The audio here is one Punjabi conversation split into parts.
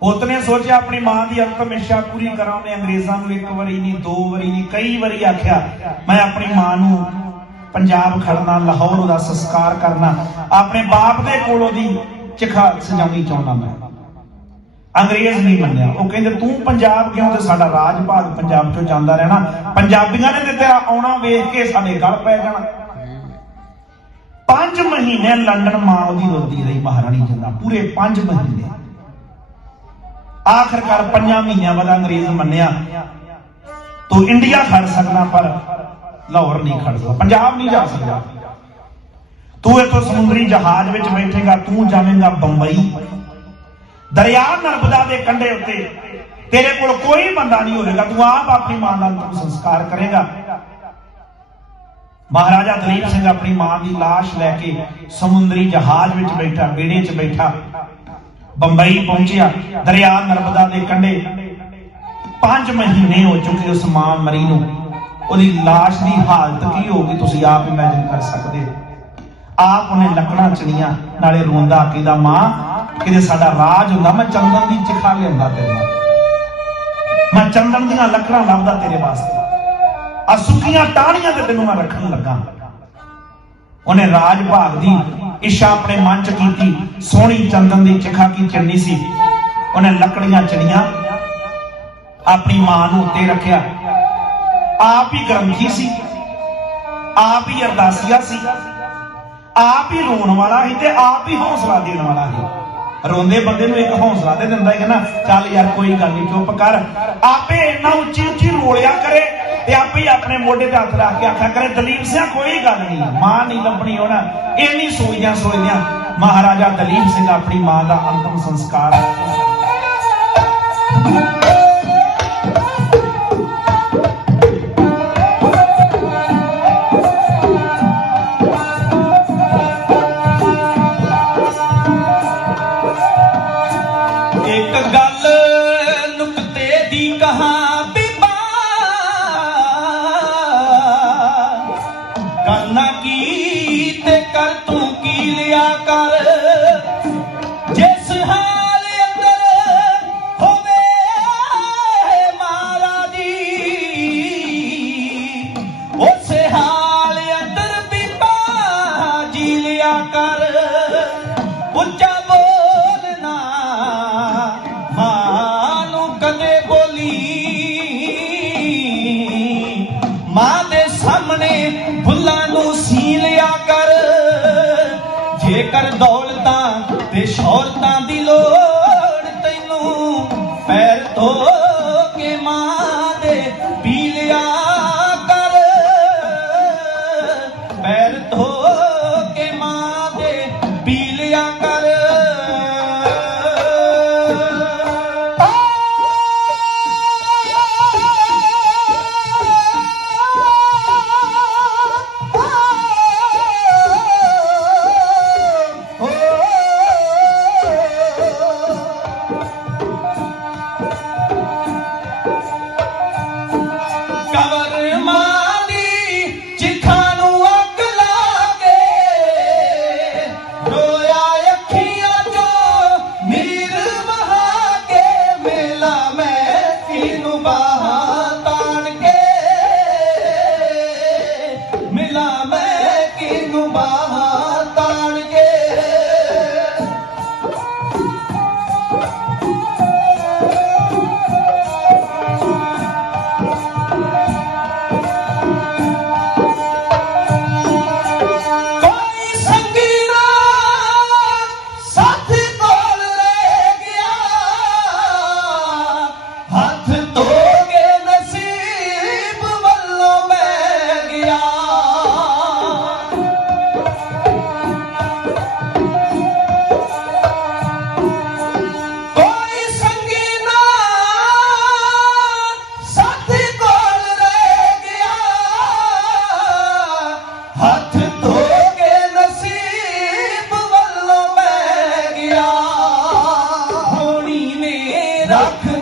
ਪੁੱਤ ਨੇ ਸੋਚਿਆ ਆਪਣੀ ਮਾਂ ਦੀ ਅੰਤਮ ਇੱਛਾ ਪੂਰੀ ਕਰਾਂ ਉਹਨੇ ਅੰਗਰੇਜ਼ਾਂ ਨੂੰ ਇੱਕ ਵਾਰੀ ਨਹੀਂ, ਦੋ ਵਾਰੀ ਨਹੀਂ, ਕਈ ਵਾਰੀ ਆਖਿਆ, ਮੈਂ ਆਪਣੀ ਮਾਂ ਨੂੰ ਪੰਜਾਬ ਖੜਨਾ, ਲਾਹੌਰ ਉਹਦਾ ਸੰਸਕਾਰ ਕਰਨਾ, ਆਪਣੇ ਬਾਪ ਦੇ ਕੋਲ ਉਹਦੀ ਚਿਖਾ ਸਜਾਉਣੀ ਚਾਹੁੰਦਾ ਮੈਂ। ਅੰਗਰੇਜ਼ ਨਹੀਂ ਮੰਨਿਆ। ਉਹ ਕਹਿੰਦੇ, ਤੂੰ ਪੰਜਾਬ ਕਿਉਂ ਤੇ ਸਾਡਾ ਰਾਜ ਭਾਗ ਪੰਜਾਬ ਚੋਂ ਜਾਂਦਾ ਰਹਿਣਾ? ਪੰਜਾਬੀਆਂ ਨੇ ਤੇ ਤੇਰਾ ਆਉਣਾ ਵੇਖ ਕੇ ਸਾਡੇ ਗਲ ਪੈ ਜਾਣਾ। ਪੰਜ ਮਹੀਨੇ ਲੰਡਨ ਮਾਂ ਉਹਦੀ ਰੋਦੀ ਰਹੀ, ਮਹਾਰਾਣੀ ਜਿੰਦਾ। ਪੂਰੇ ਪੰਜ ਮਹੀਨੇ। ਆਖਰਕਾਰ ਪੰਜਾਂ ਮਹੀਨਿਆਂ ਬਾਅਦ ਅੰਗਰੇਜ਼ ਮੰਨਿਆ। ਤੂੰ ਇੰਡੀਆ ਖੜ ਸਕਦਾ, ਪਰ ਲਾਹੌਰ ਨਹੀਂ ਖੜ ਸਕਦਾ, ਪੰਜਾਬ ਨਹੀਂ ਜਾ ਸਕਦਾ। ਤੂੰ ਇੱਥੋਂ ਸਮੁੰਦਰੀ ਜਹਾਜ਼ ਵਿੱਚ ਬੈਠੇਗਾ, ਤੂੰ ਜਾਵੇਂਗਾ ਬੰਬਈ। ਦਰਿਆ ਨਰਮਦਾ ਦੇ ਕੰਢੇ ਉੱਤੇ, ਤੇਰੇ ਕੋਲ ਕੋਈ ਬੰਦਾ ਨਹੀਂ ਹੋਵੇਗਾ, ਤੂੰ ਆਪ ਆਪਣੀ ਮਾਂ ਦਾ ਅੰਤਿਮ ਸੰਸਕਾਰ ਕਰੇਗਾ। ਮਹਾਰਾਜਾ ਦਲੀਪ ਸਿੰਘ ਆਪਣੀ ਮਾਂ ਦੀ লাশ ਲੈ ਕੇ ਸਮੁੰਦਰੀ ਜਹਾਜ਼ ਵਿੱਚ ਬੈਠਾ, ਬੇੜੇ 'ਚ ਬੈਠਾ। ਬੰਬਈ ਪਹੁੰਚਿਆ, ਦਰਿਆ ਨਰਮਦਾ ਦੇ ਕੰਢੇ। 5 ਮਹੀਨੇ ਹੋ ਚੁੱਕੇ ਉਸ ਮਾਂ ਮਰੀ ਨੂੰ। ਉਹਦੀ লাশ ਦੀ ਹਾਲਤ ਕੀ ਹੋਊਗੀ ਤੁਸੀਂ ਆਪ ਇਮੇਜਿਨ ਕਰ ਸਕਦੇ ਹੋ। ਆਪ ਉਹਨੇ ਲੱਕੜਾਂ ਚਣੀਆਂ, ਨਾਲੇ ਰੋਂਦਾ ਕਹਿੰਦਾ ਮਾਂ, ਕਿਤੇ ਸਾਡਾ ਰਾਜ ਹੁੰਦਾ, ਮੈਂ ਚੰਦਨ ਦੀ ਚਿਖਾ ਲਿਆਂਦਾ ਤੇਰੇ ਨਾਲ। ਮੈਂ ਚੰਦਨ ਦੀਆਂ ਲੱਕੜਾਂ ਲੱਭਦਾ ਤੇਰੇ ਵਾਸਤੇ। ਆ ਸੁੱਕੀਆਂ ਟਾਹਣੀਆਂ ਤੇ ਤੈਨੂੰ ਮੈਂ ਰੱਖਣ ਲੱਗਾ। ਉਹਨੇ ਰਾਜ ਭਾਗ ਦੀ ਇੱਛਾ ਆਪਣੇ ਮਨ ਚ ਕੀਤੀ, ਸੋਹਣੀ ਚੰਦਨ ਦੀ ਚਿਖਾ ਕੀ ਚੜਨੀ ਸੀ? ਉਹਨੇ ਲੱਕੜੀਆਂ ਚੜੀਆਂ ਆਪਣੀ ਮਾਂ ਨੂੰ ਉੱਤੇ ਰੱਖਿਆ। ਆਪ ਹੀ ਗ੍ਰੰਥੀ ਸੀ, ਆਪ ਹੀ ਅਰਦਾਸੀਆ ਸੀ, ਆਪ ਹੀ ਰੋਣ ਵਾਲਾ ਸੀ ਤੇ ਆਪ ਹੀ ਹੌਸਲਾ ਦੇਣ ਵਾਲਾ ਸੀ। ਰੋਂਦੇ ਬੰਦੇ ਨੂੰ ਇੱਕ ਹੌਸਲਾ ਦੇ ਦਿੰਦਾ ਹੈ ਕਿ ਨਾ, ਚੱਲ ਯਾਰ ਕੋਈ ਗੱਲ ਨਹੀਂ ਚੁੱਪ ਕਰ। ਆਪੇ ਇੰਨਾ ਉੱਚੀ ਉੱਚੀ ਰੋਲਿਆ ਕਰੇ ਤੇ ਆਪੇ ਹੀ ਆਪਣੇ ਮੋਢੇ ਤੇ ਹੱਥ ਰੱਖ ਕੇ ਆਖਿਆ ਕਰੇ, ਦਲੀਪ ਸਿੰਘ ਕੋਈ ਗੱਲ ਨਹੀਂ। ਮਾਂ ਨਹੀਂ ਲੱਭਣੀ ਹੋਣਾ ਇੰਨੀ ਸੋਚਦਿਆਂ ਸੋਚਦਿਆਂ, ਮਹਾਰਾਜਾ ਦਲੀਪ ਸਿੰਘ ਆਪਣੀ ਮਾਂ ਦਾ ਅੰਤਮ ਸੰਸਕਾਰ। ਜੇਕਰ ਦੌਲਤਾਂ ਤੇ ਸ਼ੌਹਰਤਾਂ ਦੀ ਨੇ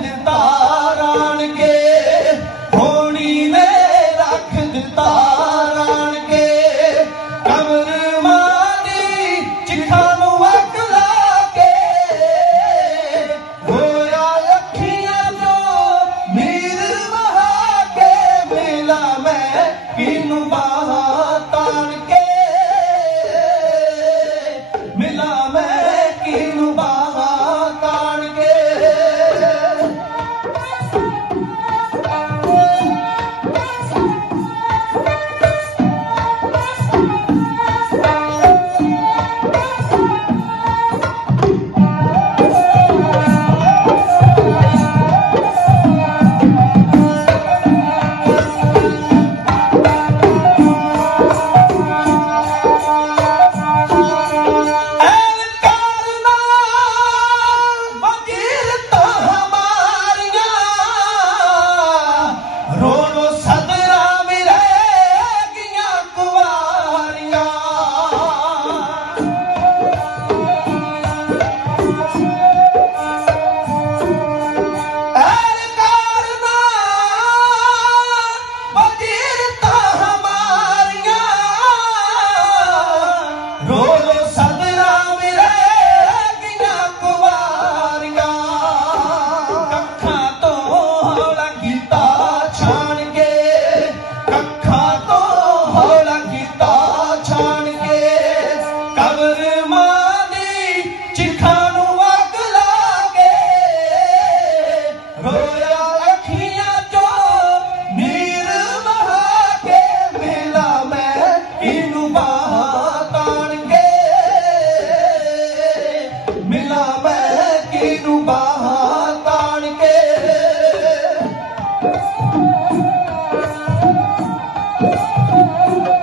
Thank you.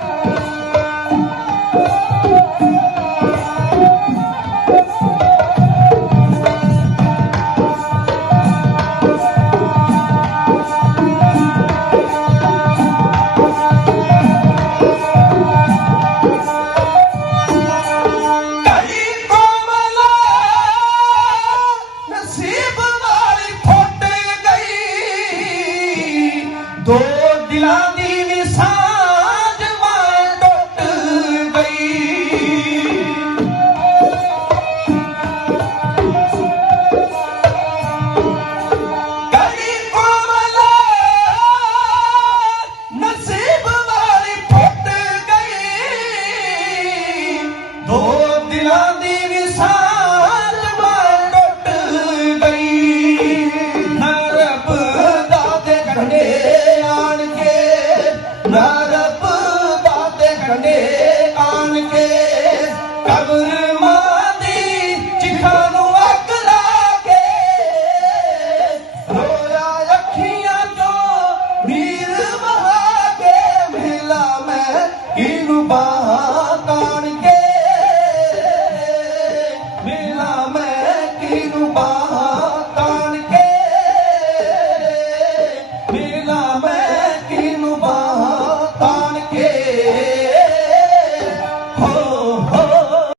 ਦੋ ਦਿਲਾਂ ਦੀ ਵਿਸਾਲ ਮਾਰ ਟੁੱਟ ਗਈ। ਨਰਬ ਦਾ ਤੇ ਕੰਡੇ ਆਣ ਕੇ ਨਰਬ ਦਾ ਤੇ ਕੰਡੇ ਆਣ ਕੇ ਕਬ